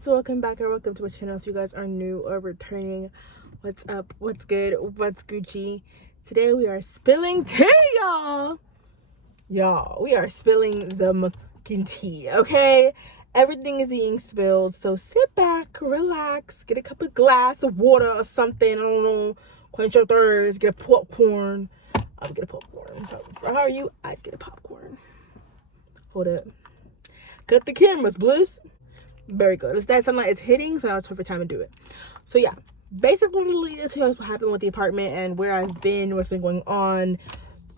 guys, welcome back or welcome to my channel. If you guys are new or returning, what's up, what's good, what's Gucci? Today we are spilling tea, y'all. We are spilling the fucking tea, okay? Everything is being spilled, so sit back, relax, get a cup of glass of water or something. I don't know, quench your thirst, get a popcorn. I would get a popcorn. How are you? I'd get a popcorn. Hold up. Cut the cameras, Bliss. Very good. It's that sunlight is hitting, so now it's perfect time to do it. So yeah, basically, let's tell you what happened with the apartment and where I've been, what's been going on,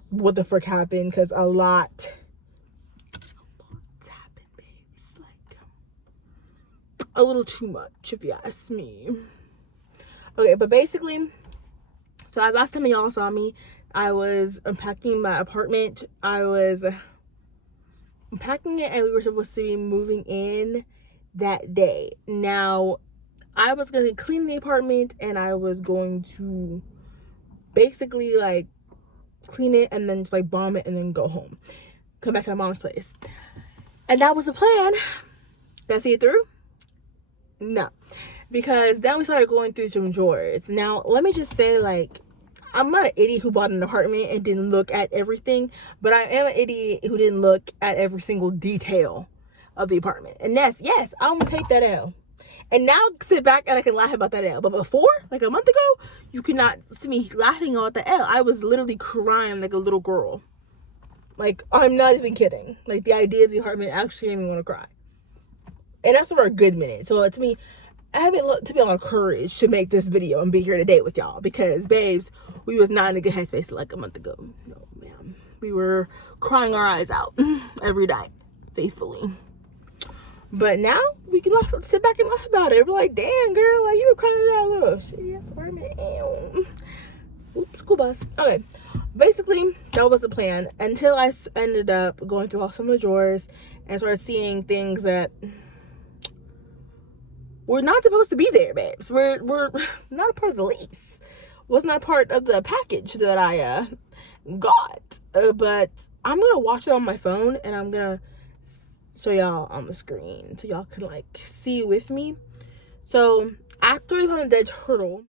what the frick happened, because a lot's happened, babes. Like, a little too much, if you ask me. Okay, but basically, so last time y'all saw me, I was unpacking my apartment. I was unpacking it, and we were supposed to be moving in that day. Now, I was going to clean the apartment, and I was going to basically, like, clean it and then just, like, bomb it and then go home. Come back to my mom's place. And that was the plan. Did I see it through? No. Because then we started going through some drawers. Now, let me just say, like, I'm not an idiot who bought an apartment and didn't look at everything, but I am an idiot who didn't look at every single detail of the apartment. And yes, I'm gonna take that L. And now sit back and I can laugh about that L. But before, like a month ago, you could not see me laughing about the L. I was literally crying like a little girl. Like, I'm not even kidding. Like, the idea of the apartment actually made me want to cry. And that's for a good minute. So to me, I haven't to be on courage to make this video and be here today with y'all, because babes, we was not in a good headspace like a month ago. No, ma'am. We were crying our eyes out every night, faithfully. But now we can sit back and laugh about it. We're like, damn, girl, like, you were crying that little shit. Yes, apartment. Oops, school bus. Okay, basically that was the plan until I ended up going through all some of the drawers and started seeing things that we're not supposed to be there, babes. We're not a part of the lease. Was not part of the package that I got. But I'm gonna watch it on my phone and I'm gonna show y'all on the screen so y'all can like see with me. So after we found a dead turtle,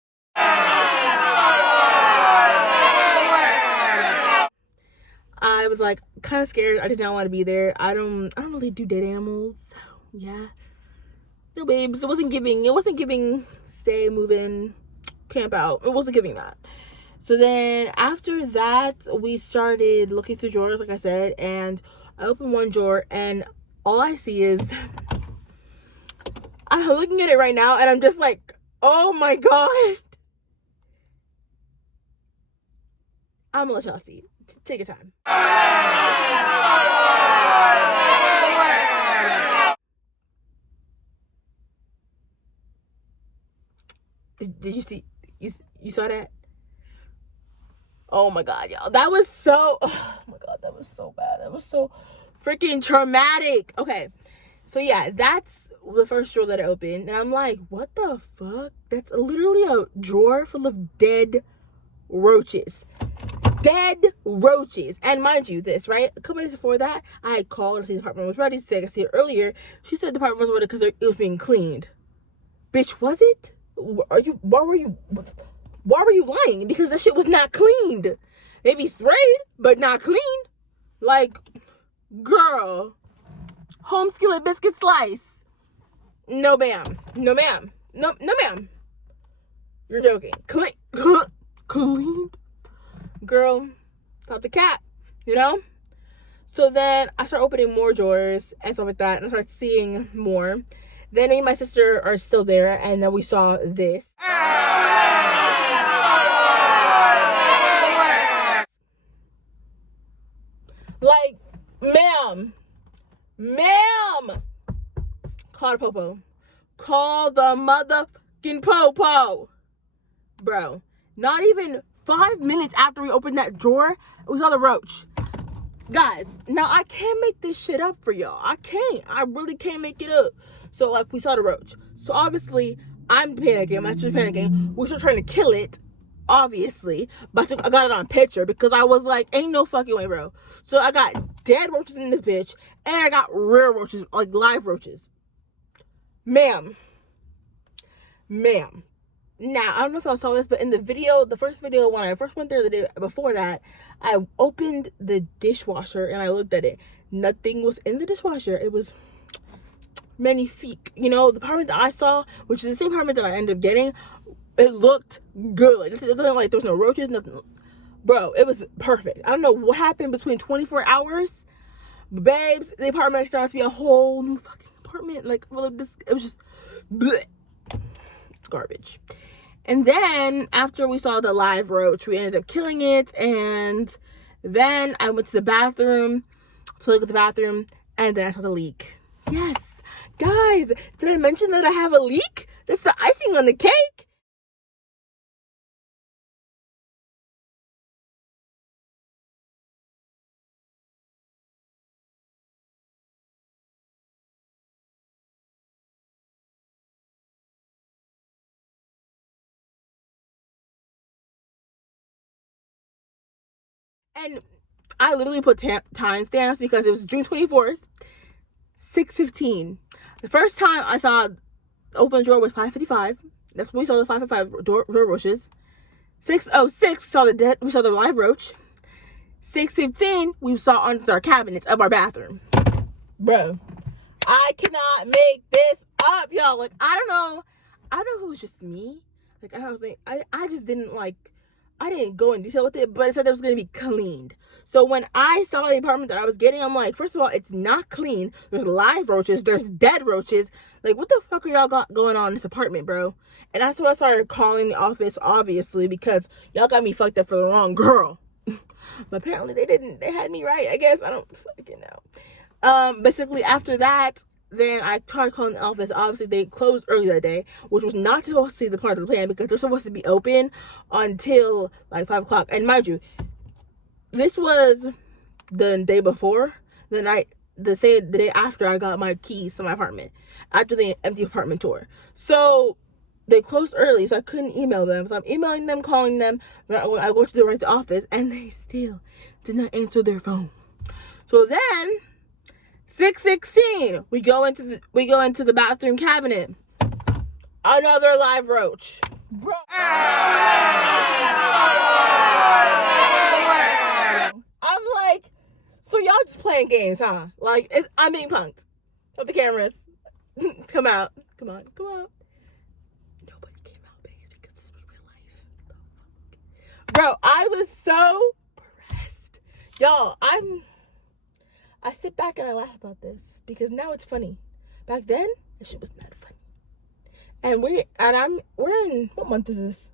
I was like kind of scared. I did not want to be there. I don't really do dead animals. So yeah. No, babes, it wasn't giving stay, move in, camp out. It wasn't giving that. So then after that, we started looking through drawers, like I said, and I opened one drawer and all I see is, I'm looking at it right now and I'm just like, oh my God. I'm gonna let y'all see. Take your time. Did you see? You saw that? Oh my God, y'all. That was so, oh my God, that was so bad. That was so freaking traumatic. Okay, so yeah, that's the first drawer that I opened. And I'm like, what the fuck? That's literally a drawer full of dead roaches. Dead roaches. And mind you, this, right? A couple days before that, I had called to see the apartment was ready. So I could see it earlier. She said the apartment was ready because it was being cleaned. Bitch, was it? Why were you lying? Because that shit was not cleaned. Maybe sprayed, but not cleaned. Like, girl, home skillet biscuit slice. No, ma'am. No, ma'am. No, ma'am. You're joking. Cleaned? Girl, stop the cat, you know? So then I started opening more drawers and stuff like that, and I started seeing more. Then me and my sister are still there, and then we saw this. Like, ma'am, call the popo. Call the motherfucking popo. Bro, not even 5 minutes after we opened that drawer, we saw the roach. Guys, now I can't make this shit up for y'all. I can't. I really can't make it up. So, like, we saw the roach. So, obviously, I'm panicking. My sister's panicking. We're still trying to kill it, obviously. But I got it on picture because I was like, ain't no fucking way, bro. So, I got dead roaches in this bitch. And I got real roaches, like live roaches. Ma'am. Now, I don't know if I saw this, but in the video, the first video, when I first went there the day before that, I opened the dishwasher and I looked at it. Nothing was in the dishwasher. It was magnifique. You know, the apartment that I saw, which is the same apartment that I ended up getting, it looked good. It wasn't like there was no roaches, nothing. Bro, it was perfect. I don't know what happened between 24 hours. But babes, the apartment turned out to be a whole new fucking apartment. Like, well, it was just bleh, garbage. And then after we saw the live roach, we ended up killing it. And then I went to the bathroom to look at the bathroom, and then I saw the leak. Yes, guys, did I mention that I have a leak? That's the icing on the cake. And I literally put timestamps because it was June 24th, 6:15. The first time I saw open drawer was 5:55. That's when we saw the 5:55 drawer roaches. 6:06 we saw the live roach. 6:15 we saw under our cabinets of our bathroom. Bro, I cannot make this up, y'all. Like, I don't know if it was just me. Like, I was like, I just didn't like, I didn't go in detail with it, but it said it was going to be cleaned. So when I saw the apartment that I was getting, I'm like, first of all, it's not clean. There's live roaches. There's dead roaches. Like, what the fuck are y'all got going on in this apartment, bro? And that's when I started calling the office, obviously, because y'all got me fucked up for the wrong girl. But apparently they didn't. They had me right, I guess. I don't fucking know. Basically, after that, then I tried calling the office. Obviously, they closed early that day, which was not supposed to be the part of the plan because they're supposed to be open until like 5 o'clock. And mind you, this was the day before, the day after I got my keys to my apartment, after the empty apartment tour. So they closed early, so I couldn't email them. So I'm emailing them, calling them. Then I go to the right office, and they still did not answer their phone. So then 6:16, we go into the bathroom cabinet. Another live roach. Bro. I'm like, so y'all just playing games, huh? Like, I'm being punked. Let the cameras come out. Come on. Nobody came out, baby, because this was real life. Bro, I was so pressed. Y'all, I sit back and I laugh about this because now it's funny. Back then, that shit was not funny. And we're in, what month is this?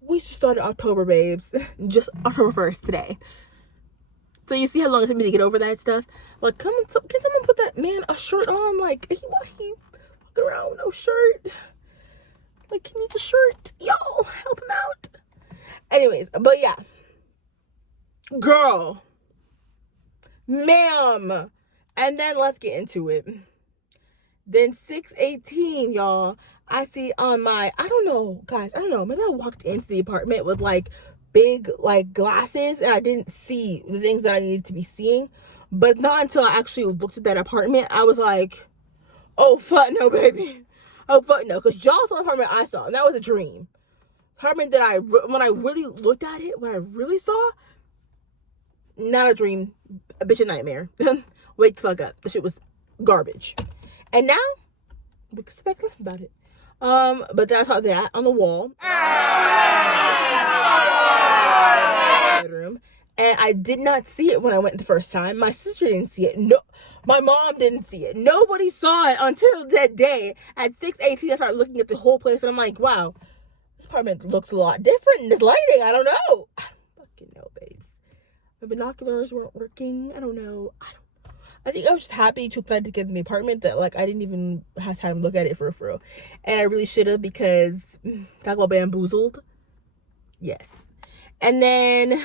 We just started October, babes. Just October 1st today. So you see how long it took me to get over that stuff? Like, can someone put that man a shirt on? Like, he walking around with no shirt. Like, he needs a shirt. Yo, help him out. Anyways, but yeah. Girl. Ma'am. And then let's get into it. Then 6:18, y'all, I see on my, I don't know, guys, I don't know, maybe I walked into the apartment with like big like glasses and I didn't see the things that I needed to be seeing. But not until I actually looked at that apartment, I was like, oh fuck no, baby. Oh fuck no, because y'all saw the apartment I saw, and that was a dream. Apartment that when I really looked at it, what I really saw, not a dream, a bitch, a nightmare. Wake the fuck up. The shit was garbage. And now we can sit back and laugh about it. But then I saw that on the wall. Bedroom. And I did not see it when I went the first time. My sister didn't see it. No, my mom didn't see it. Nobody saw it until that day at 6:18. I started looking at the whole place and I'm like, wow, this apartment looks a lot different in this lighting. I don't know. I don't fucking know, babes. My binoculars weren't working. I don't know. I think I was just happy, too excited to get in the apartment that like I didn't even have time to look at it for real. And I really should have because talk about bamboozled. Yes. And then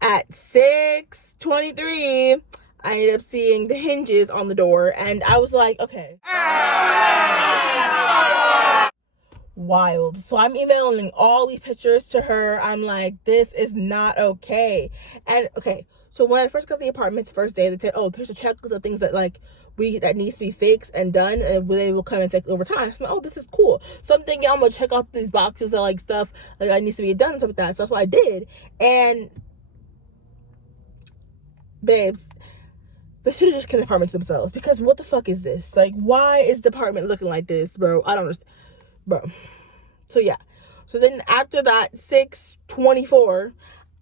at 6:23, I ended up seeing the hinges on the door and I was like, okay. Wild. So I'm emailing all these pictures to her. I'm like, this is not okay. And okay, so when I first got the apartment, the first day, they said, oh, here's a checklist of things that like that needs to be fixed and done, and they will come and fix over time. So I'm like, oh, this is cool. So I'm thinking I'm gonna check off these boxes of like stuff like that needs to be done and stuff like that. So that's what I did. And babes, they should have just kept the apartment to themselves, because what the fuck is this? Like, why is the apartment looking like this, bro? I don't understand, bro. So yeah. So then after that, 6:24,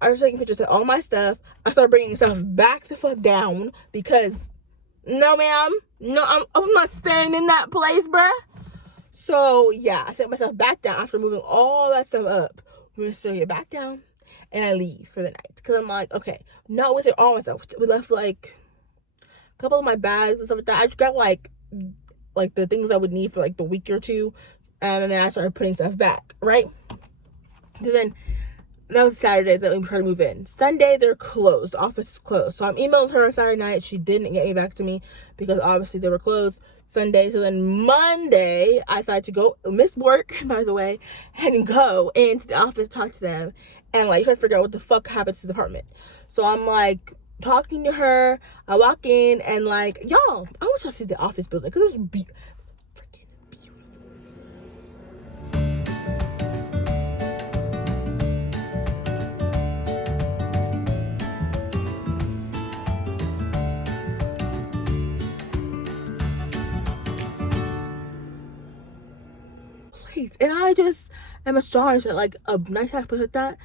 I was taking pictures of all my stuff. I started bringing stuff back the fuck down, because no, ma'am, no, I'm not staying in that place, bruh. So yeah, I set myself back down after moving all that stuff up. We're gonna still get back down, and I leave for the night, because I'm like, okay, not with it all myself. We left like a couple of my bags and stuff like that. I just got like the things I would need for like the week or two, and then I started putting stuff back, right? So then that was Saturday that we tried to move in. Sunday, they're closed. The office is closed. So I'm emailing her on Saturday night. She didn't get me back to me because obviously they were closed Sunday. So then Monday, I decided to go, miss work, by the way, and go into the office, talk to them, and like try to figure out what the fuck happened to the apartment. So I'm like talking to her. I walk in and like, y'all, I want y'all to see the office building, because it was freaking beautiful. And I just am astonished that like a nice ass place like that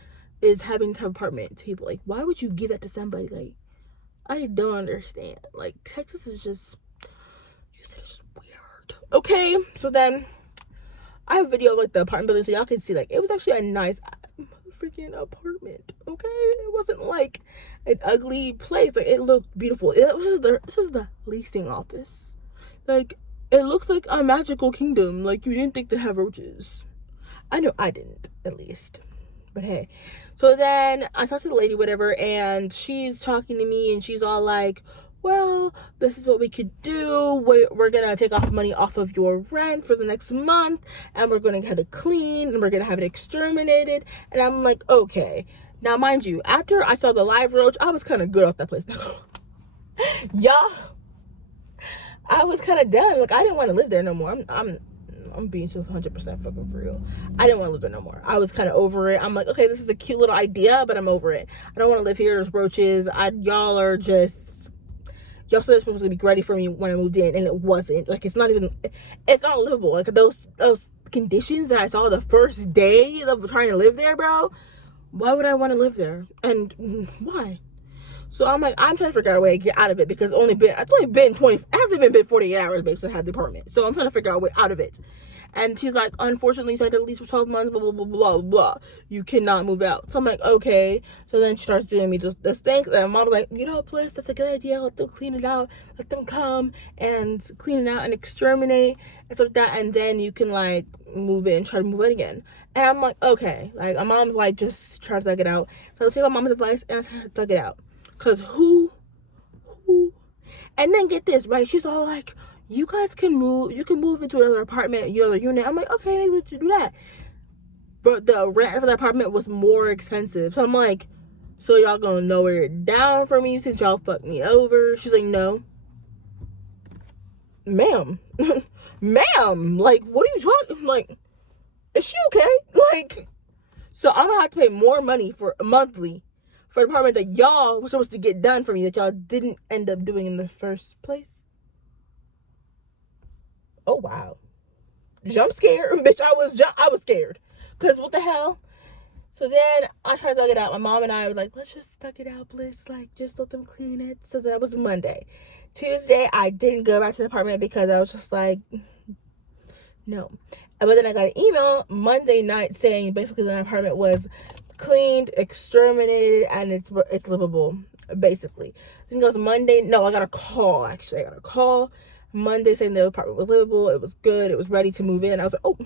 is having to have apartment to people. Like, why would you give that to somebody? Like, I don't understand. Like, Texas is just weird. Okay, so then I have a video of like the apartment building, so y'all can see like it was actually a nice freaking apartment. Okay, it wasn't like an ugly place. Like, it looked beautiful. This is the leasing office. Like, it looks like a magical kingdom. Like, you didn't think to have roaches. I know I didn't, at least. But hey. So then I talked to the lady, whatever, and she's talking to me, and she's all like, well, this is what we could do. We're going to take off money off of your rent for the next month, and we're going to get it clean, and we're going to have it exterminated. And I'm like, okay. Now, mind you, after I saw the live roach, I was kind of good off that place. Y'all, I was kind of done. Like, I didn't want to live there no more. I'm being so 100% fucking for real. I didn't want to live there no more. I was kind of over it. I'm like, okay, this is a cute little idea, but I'm over it. I don't want to live here. There's roaches. Y'all said this was supposed to be ready for me when I moved in, and it wasn't. Like, it's not livable. Like, those conditions that I saw the first day of trying to live there, bro. Why would I want to live there? And why? So I'm like, I'm trying to figure out a way to get out of it, because it hasn't been 48 hours, babe, since I had the apartment. So I'm trying to figure out a way out of it. And she's like, unfortunately, you had to lease for 12 months, blah, blah, blah, blah, blah. You cannot move out. So I'm like, okay. So then she starts doing me this thing. And my mom's like, please, that's a good idea. Let them clean it out. Let them come and clean it out and exterminate and stuff like that. And then you can, like, move in, try to move in again. And I'm like, okay. Like, my mom's like, just try to thug it out. So I take my mom's advice and I try to thug it out. Because who? And then get this, right? She's all like, you guys can move into another apartment, another unit. I'm like, okay, maybe we should do that. But the rent for the apartment was more expensive. So I'm like, so y'all gonna lower it down for me since y'all fucked me over? She's like, no. Ma'am. Ma'am. Like, what are you talking? Like, is she okay? Like, so I'm gonna have to pay more money for monthly for the apartment that y'all were supposed to get done for me that y'all didn't end up doing in the first place. Oh, wow. Jump scare. Bitch, I was scared. Because what the hell? So then I tried to thug it out. My mom and I were like, let's just thug it out, Bliss. Like, just let them clean it. So that was Monday. Tuesday, I didn't go back to the apartment because I was just like, no. But then I got an email Monday night saying basically the apartment was cleaned, exterminated, and it's livable, basically. I think it was Monday. No, I got a call, actually. I got a call Monday saying the apartment was livable, it was good, it was ready to move in. I was like, oh,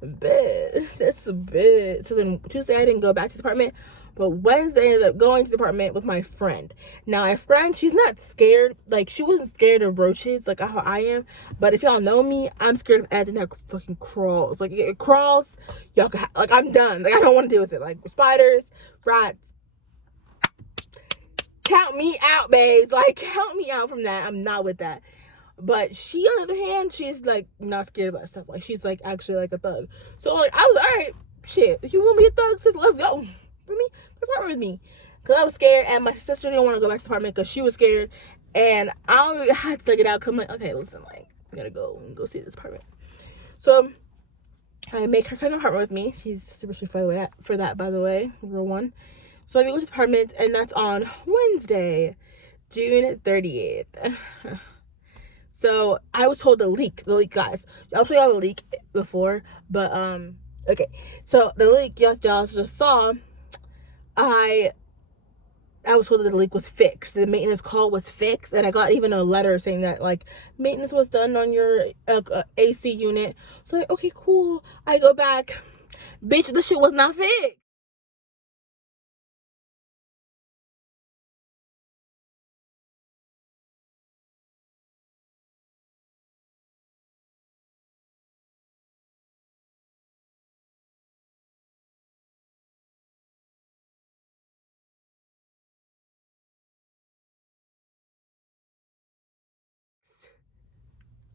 that's a bit. So then Tuesday, I didn't go back to the apartment. But Wednesday, I ended up going to the apartment with my friend. Now, my friend, she's not scared. Like, she wasn't scared of roaches like how I am. But if y'all know me, I'm scared of anything that fucking crawls. Like, it crawls, y'all can like, I'm done. Like, I don't want to deal with it. Like, spiders, rats. Count me out, babes. Like, count me out from that. I'm not with that. But she, on the other hand, she's like not scared about stuff. Like she's like actually like a thug. So like I was all right, shit. If you want me a thug, sis, let's go. For me, let's partner with me. Cause I was scared, and my sister didn't want to go back to the apartment because she was scared, and I had to figure it out. Cause I'm like, okay, listen, like I'm gonna go see this apartment. So I make her come to the apartment with me. She's super sweet for that, by the way, real one. So I go to the apartment, and that's on Wednesday, June 30th. So I was told the leak, guys. I'll show y'all the leak before, but okay. So the leak y'all just saw, I was told that the leak was fixed. The maintenance call was fixed, and I got even a letter saying that like maintenance was done on your AC unit. So like, okay, cool. I go back, bitch. The shit was not fixed.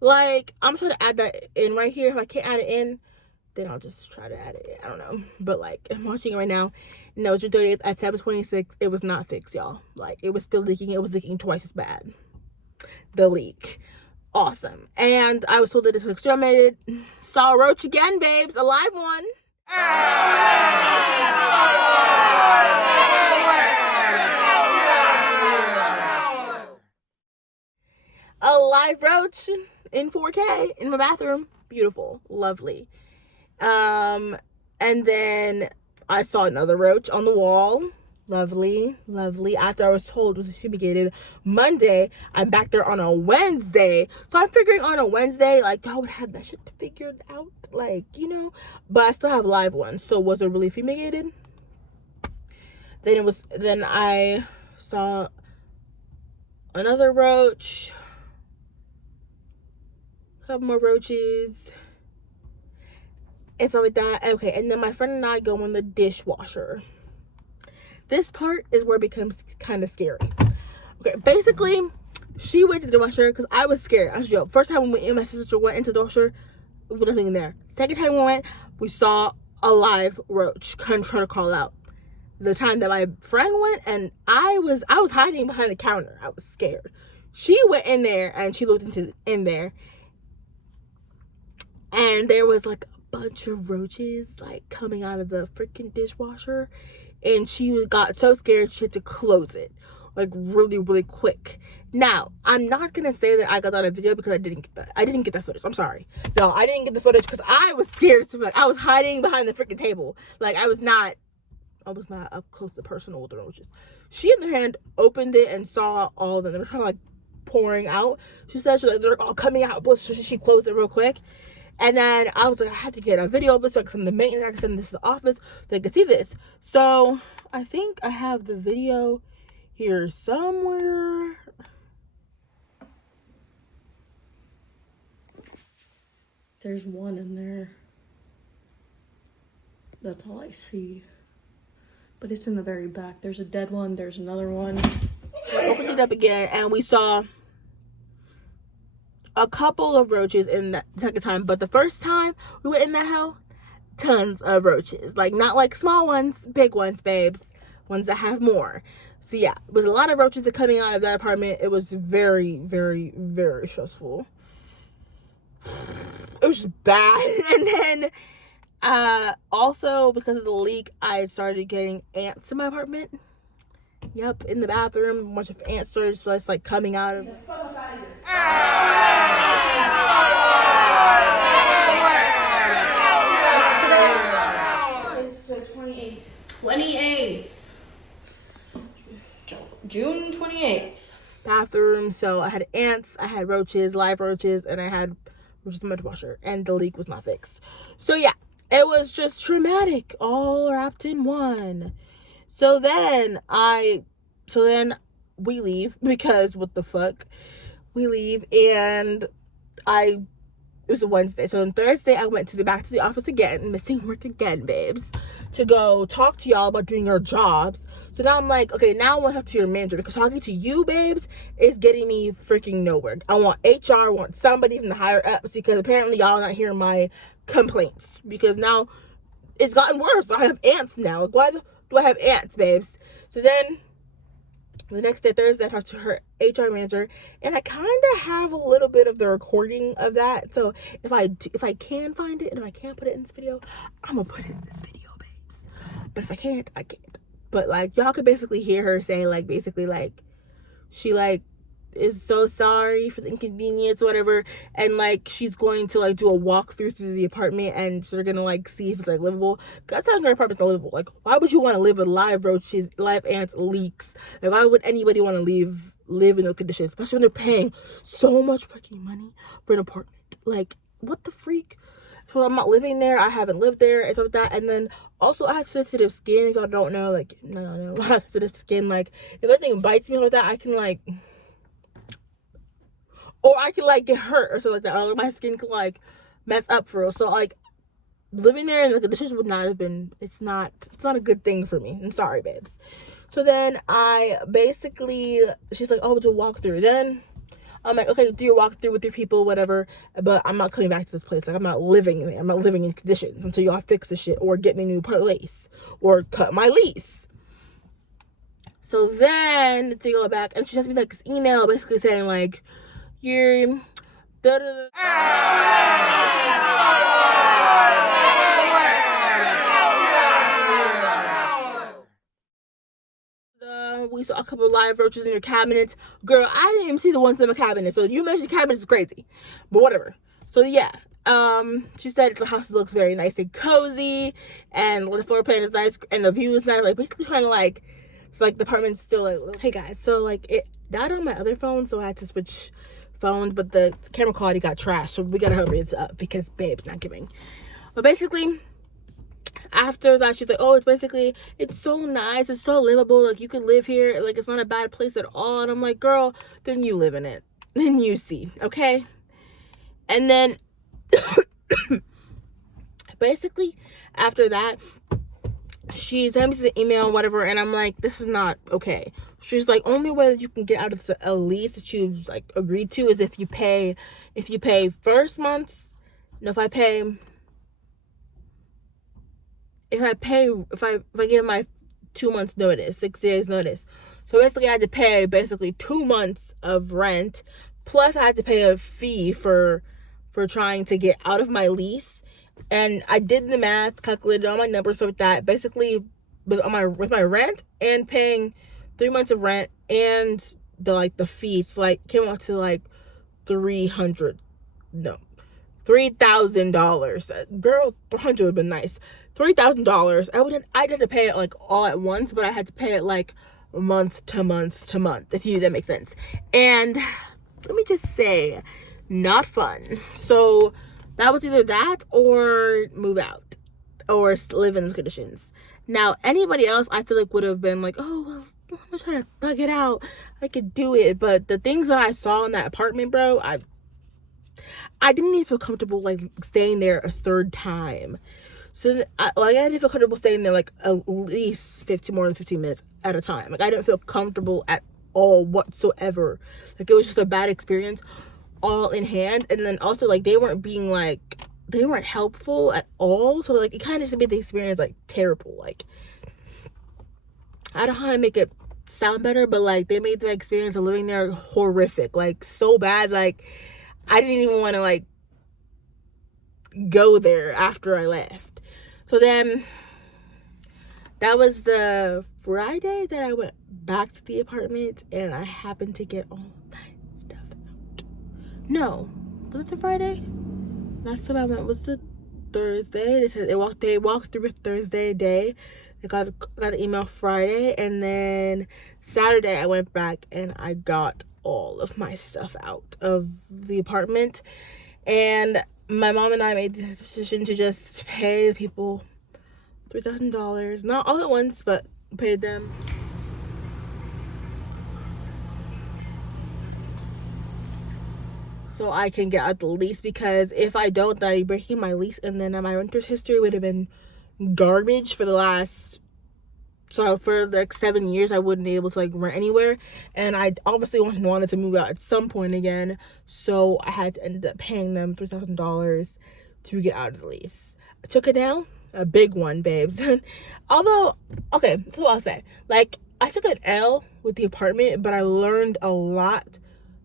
Like I'm trying to add that in right here. If I can't add it in, then I'll just try to add it. I don't know. But like I'm watching it right now. And that was June 30th at 7:26. It was not fixed, y'all. Like it was still leaking. It was leaking twice as bad. The leak. Awesome. And I was told that this was exterminated. Saw a roach again, babes. A live one. A live roach in 4K in my bathroom. Beautiful. Lovely. And then I saw another roach on the wall. Lovely. After I was told it was fumigated Monday, I'm back there on a Wednesday. So I'm figuring on a Wednesday, like, y'all would have that shit figured out, like, you know. But I still have live ones. So was it really fumigated? Then I saw another roach. A couple more roaches. And stuff like that. Okay, and then my friend and I go in the dishwasher. This part is where it becomes kind of scary. Okay, basically, she went to the dishwasher because I was scared. I was joking. First time when me and my sister went into the dishwasher, there was nothing in there. Second time we went, we saw a live roach trying to crawl out. The time that my friend went, and I was hiding behind the counter. I was scared. She went in there and she looked in there, and there was like a bunch of roaches like coming out of the freaking dishwasher. And she got so scared she had to close it like really quick. Now I'm not gonna say that I got that on video because I didn't get that footage. I'm sorry, no, I didn't get the footage because I was scared. So like I was hiding behind the freaking table. Like I was not up close to personal with the roaches. She in her hand opened it and saw all of them. They were kind of like pouring out. She said they're all coming out. So she closed it real quick. And then I was like, I had to get a video of it so I can send the maintenance, I can send this to the office so they could see this. So I think I have the video here somewhere. There's one in there. That's all I see. But it's in the very back. There's a dead one. There's another one. I opened it up again and we saw a couple of roaches in that second time, but the first time we went in that hell, tons of roaches. Like not like small ones, big ones, babes, ones that have more. So yeah, it was a lot of roaches that coming out of that apartment. It was very stressful. It was just bad. And then also because of the leak, I started getting ants in my apartment. Yep, in the bathroom, a bunch of ants started just like coming out of it. It's the 28th. 28th. June 28th. Bathroom. So I had ants, I had roaches, live roaches, and I had roaches in my dishwasher, and the leak was not fixed. So yeah, it was just traumatic, all wrapped in one. So then we leave because what the fuck? We leave and it was a Wednesday. So on Thursday I went back to the office again, missing work again, babes, to go talk to y'all about doing your jobs. So now I'm like, okay, now I want to talk to your manager, because talking to you, babes, is getting me freaking nowhere. I want HR, I want somebody from the higher ups, because apparently y'all not hearing my complaints, because now it's gotten worse. I have ants now. Like, why do I have ants, babes? So then the next day, Thursday, I talked to her HR manager, and I kind of have a little bit of the recording of that. So if I can find it, and if I can't put it in this video, I'm gonna put it in this video, babes. But if I can't, I can't. But like, y'all could basically hear her say, like, basically, like, she like is so sorry for the inconvenience, whatever, and like she's going to like do a walkthrough through the apartment, and so they're gonna like see if it's like livable. Cause that's how her apartment's not livable. Like, why would you want to live with live roaches, live ants, leaks? Like, why would anybody want to live in those conditions, especially when they're paying so much fucking money for an apartment? Like, what the freak? So I'm not living there. I haven't lived there and stuff like that. And then also I have sensitive skin. If y'all don't know, like, no, I have sensitive skin. Like, if anything bites me like that, I can like, or I can like get hurt or something like that, or like my skin could like mess up for real. So like, living there in the conditions would not have been, it's not a good thing for me. I'm sorry, babes. So then I basically, she's like, oh, do a walkthrough. Then I'm like, okay, do your walkthrough with your people, whatever, but I'm not coming back to this place. Like, I'm not living there. I'm not living in conditions until y'all fix the shit or get me a new place or cut my lease. So then they go back, and she sends me like this email basically saying like, you're da da da. We saw a couple of live roaches in your cabinets. Girl, I didn't even see the ones in my cabinet. So you mentioned cabinets is crazy. But whatever. So yeah. She said the house looks very nice and cozy, and the floor plan is nice, and the view is nice. Like, basically trying to like, it's like the apartment's still like, hey guys, so like it died on my other phone, so I had to switch phones, but the camera quality got trashed, so we gotta hurry it up because babe's not giving. But basically, after that, she's like, oh, it's so nice, it's so livable, like you could live here, like it's not a bad place at all. And I'm like, girl, then you live in it, then you see, okay? And then basically after that, she sent me the email and whatever, and I'm like, this is not okay. She's like, only way that you can get out of a lease that you've like agreed to is if you pay first month. No, if I give my 2 months notice, 6 days notice. So basically I had to pay basically 2 months of rent, plus I had to pay a fee for trying to get out of my lease. And I did the math, calculated all my numbers, so with that, basically with my rent and paying 3 months of rent and the fees, like came out to like $3,000. Girl, 300 would have been nice. $3,000. I didn't pay it like all at once, but I had to pay it like month to month to month, if that makes sense. And let me just say, not fun. So that was either that or move out or live in those conditions. Now, anybody else I feel like would have been like, oh, well, I'm gonna try to thug it out. I could do it. But the things that I saw in that apartment, bro, I didn't even feel comfortable like staying there a third time. So I didn't feel comfortable staying there like at least more than 15 minutes at a time. Like, I didn't feel comfortable at all whatsoever. Like, it was just a bad experience all in hand. And then also like they weren't helpful at all, so like it kind of just made the experience like terrible. Like, I don't know how to make it sound better, but like they made the experience of living there horrific, like so bad. Like, I didn't even want to like go there after I left. So then that was the Friday that I went back to the apartment, and I happened to get all my stuff out. No, was it the Friday? Last time I went was the Thursday. They said they walked through it Thursday day. I got an email Friday, and then Saturday I went back and I got all of my stuff out of the apartment. And my mom and I made the decision to just pay the people $3,000, not all at once, but paid them. So I can get out the lease, because if I don't, then I'm breaking my lease, and then my renter's history would have been garbage for the last, so for like 7 years I wouldn't be able to like rent anywhere, and I obviously wanted to move out at some point again, so I had to end up paying them $3,000 to get out of the lease. I took it down, a big one, babes. Although, okay, that's what I'll say. Like, I took an L with the apartment, but I learned a lot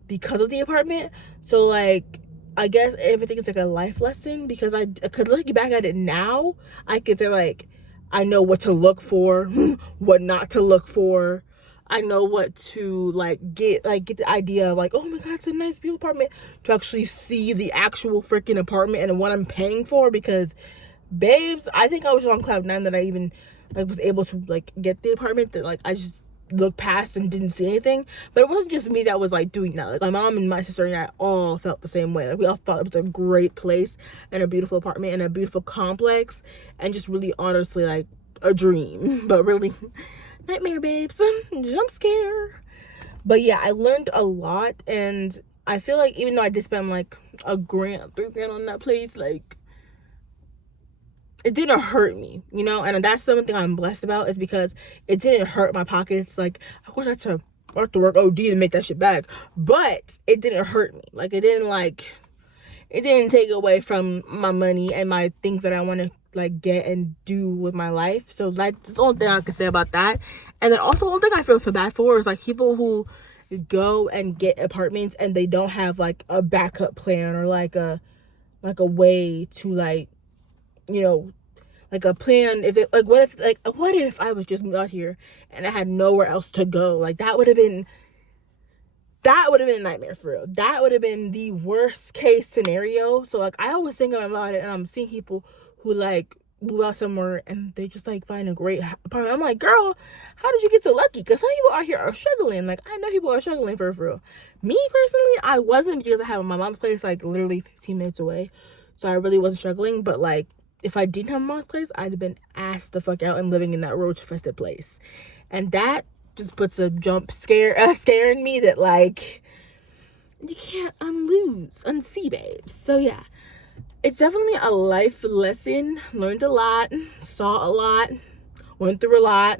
because of the apartment. So like, I guess everything is like a life lesson, because I could look back at it now, I could say like, I know what to look for, what not to look for. I know what to like get the idea of like, oh my god, it's a nice beautiful apartment, to actually see the actual freaking apartment and what I'm paying for. Because babes, I think I was on cloud nine that I even like was able to like get the apartment, that like I just looked past and didn't see anything. But it wasn't just me that was like doing that. Like, my mom and my sister and I all felt the same way. Like, we all thought it was a great place and a beautiful apartment and a beautiful complex, and just really honestly like a dream, but really nightmare, babes. Jump scare. But yeah, I learned a lot, and I feel like even though I did spend like $3,000 on that place, like, it didn't hurt me, you know. And that's something I'm blessed about, is because it didn't hurt my pockets. Like, of course I had to work OD to make that shit back, but it didn't hurt me. Like, it didn't take away from my money and my things that I want to like get and do with my life. So that's the only thing I can say about that. And then also, one thing I feel so bad for is like people who go and get apartments and they don't have like a backup plan, or like a way to like, you know, like a plan. If it, like, what if I was just moved out here and I had nowhere else to go? Like, that would have been a nightmare for real. That would have been the worst case scenario. So like, I always think about it, and I'm seeing people who like move out somewhere and they just like find a great apartment. I'm like, girl, how did you get so lucky? Because some people out here are struggling. Like, I know people are struggling for real. Me personally, I wasn't, because I have my mom's place like literally 15 minutes away, so I really wasn't struggling. But like, if I didn't have my mom's place, I'd have been asked the fuck out and living in that roach infested place. And that just puts a scare in me that like, you can't unsee, babes. So yeah, it's definitely a life lesson. Learned a lot, saw a lot, went through a lot,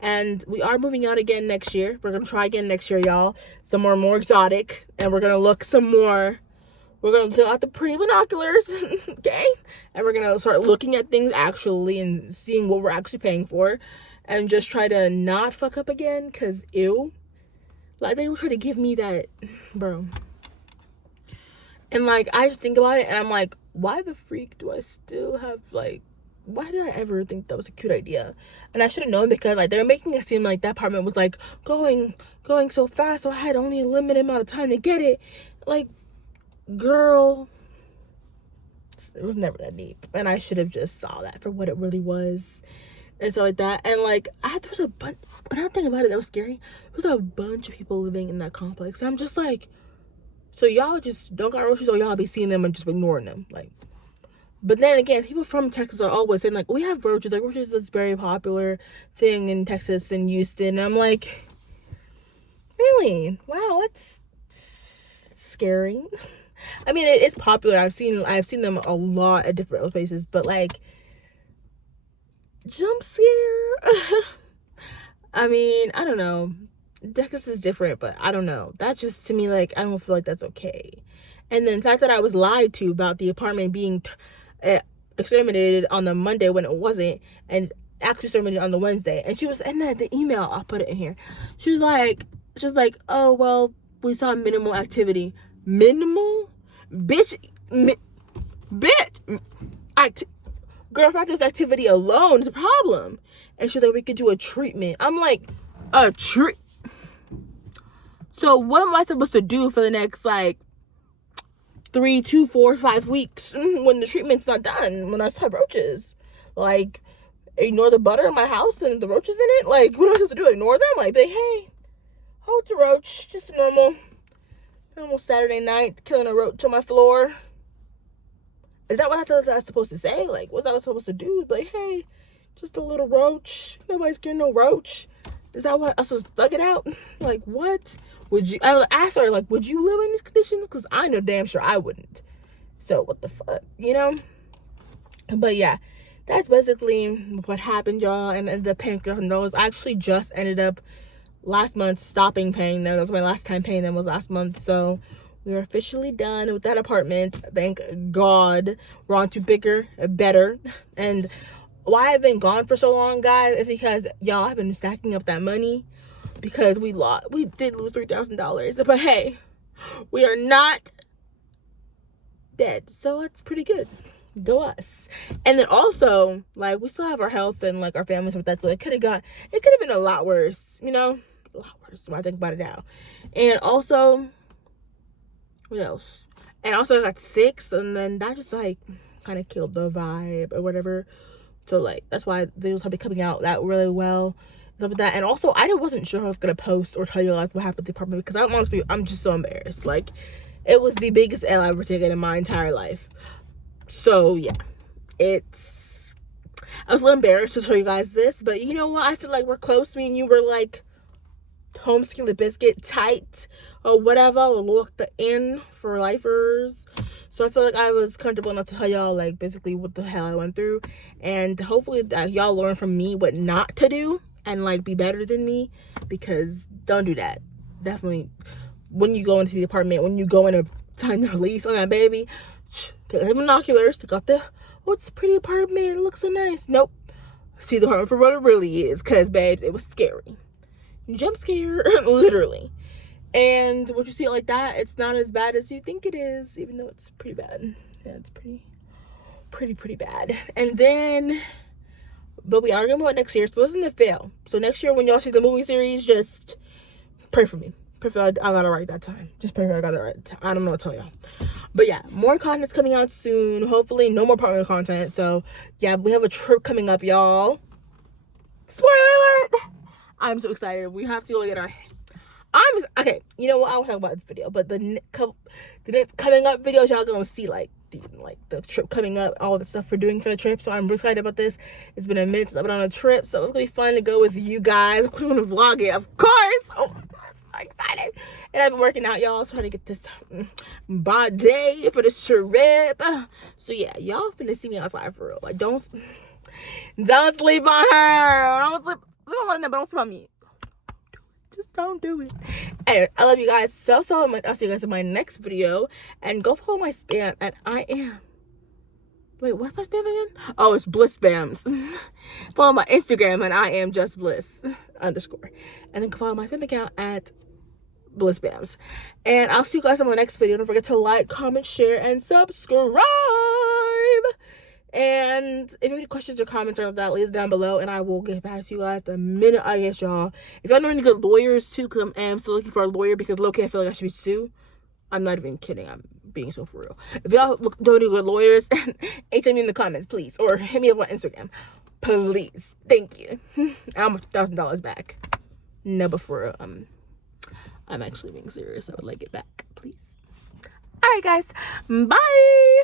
and we are moving out again next year. We're gonna try again next year, y'all. Somewhere more exotic, and we're gonna look some more. We're gonna fill out the pretty binoculars, okay? And we're gonna start looking at things actually and seeing what we're actually paying for, and just try to not fuck up again. Cause ew, like, they will try to give me that, bro. And like, I just think about it and I'm like, why the freak do I still have like, why did I ever think that was a cute idea? And I should have known, because like, they're making it seem like that apartment was like going so fast, so I had only a limited amount of time to get it. Like, girl, it was never that deep, and I should have just saw that for what it really was and stuff like that. And like, there was a bunch, another thing about it that was scary, there was a bunch of people living in that complex, and I'm just like, so y'all just don't got roaches, or y'all be seeing them and just ignoring them? Like, but then again, people from Texas are always saying like, we have roaches. Like, roaches is a very popular thing in Texas and Houston. And I'm like, really? Wow, that's scary. I mean, it is popular. I've seen them a lot at different places, but like, jump scare. I mean, I don't know. Texas is different, but I don't know. That's just, to me, like, I don't feel like that's okay. And then the fact that I was lied to about the apartment being exterminated on the Monday when it wasn't, and actually exterminated on the Wednesday. And she was, and then the email, I'll put it in here. She was like, oh, well, we saw minimal activity. Minimal? Bitch, girl, practice activity alone is a problem. And she's like, we could do a treatment. I'm like, a treat? So what am I supposed to do for the next like 3, 2, 4, 5 weeks when the treatment's not done, when I still have roaches? Like, ignore the butter in my house and the roaches in it? Like, what am I supposed to do? Ignore them? Like, hey, oh, it's a roach, just a normal Saturday night, killing a roach on my floor. Is that what I was supposed to say? Like, what's I supposed to do? Like, hey, just a little roach. Nobody's getting no roach. Is that what I was supposed to thug it out? Like, what? I asked her, like, would you live in these conditions? Because I know damn sure I wouldn't. So, what the fuck, you know? But yeah, that's basically what happened, y'all. And ended up paying those. I actually just ended up last month stopping paying them. That was my last time paying them, was last month. So we're officially done with that apartment. Thank God. We're on to bigger, better. And why I've been gone for so long, guys, is because y'all have been stacking up that money, because we did lose $3,000. But hey, we are not dead, so it's pretty good. Go us. And then also, like, we still have our health and like our families with that, so it could have been a lot worse, you know, a lot worse when I think about it now. And also, what else? And also I got sick, and then that just like kind of killed the vibe or whatever. So like that's why videos have been coming out that really well. Stuff like that. And also I wasn't sure I was gonna post or tell you guys what happened with the apartment, because I'm just so embarrassed. Like, it was the biggest L I've ever taken in my entire life. So yeah, I was a little embarrassed to show you guys this, but you know what? I feel like we're close. Me and you were like home skin the biscuit tight or whatever, look the in for lifers. So I feel like I was comfortable enough to tell y'all like basically what the hell I went through, and hopefully that y'all learn from me what not to do and like be better than me, because don't do that. Definitely when you go into the apartment, when you go in a sign your lease on that baby, take the binoculars, take out what's a pretty apartment, it looks so nice. Nope, see the apartment for what it really is, because babes, it was scary. Jump scare, literally. And what you see it like that, it's not as bad as you think it is, even though it's pretty bad. Yeah, it's pretty bad. And then, but we are gonna move out next year, so listen to fail. So next year when y'all see the movie series, just pray for me. Pray for I got it right that time. Just pray for I got it right. I don't know what to tell y'all. But yeah, more content's coming out soon. Hopefully no more apartment content. So yeah, we have a trip coming up, y'all. Spoiler alert! I'm so excited. We have to go get our... okay, you know what? I will talk about this video, but the next coming up videos, y'all gonna see like the trip coming up, all the stuff we're doing for the trip. So I'm really excited about this. It's been a minute since I've been on a trip, so it's gonna be fun to go with you guys. I'm gonna vlog it, of course. Oh my gosh, so excited! And I've been working out, y'all, trying to get this body for this trip. So yeah, y'all finna see me outside for real. Like, don't sleep on her. Don't sleep on them, but don't sleep on me. Just don't do it. Anyway, I love you guys so much. I'll see you guys in my next video. And go follow my spam at wait, what's my spam again? Oh, it's Bliss Spams. Follow my Instagram and I am just Bliss _ and then follow my spam account at Bliss Spams. And I'll see you guys in my next video. Don't forget to like, comment, share, and subscribe. And if you have any questions or comments or that, leave it down below, and I will get back to you guys the minute I get y'all. If y'all know any good lawyers too, because I am still looking for a lawyer, because low-key I feel like I should be sued. I'm not even kidding. I'm being so for real. If y'all know any good lawyers, HM me in the comments, please, or hit me up on Instagram, please. Thank you. I'm $1,000 back. No, but for real, I'm actually being serious. I would like it back, please. All right, guys. Bye.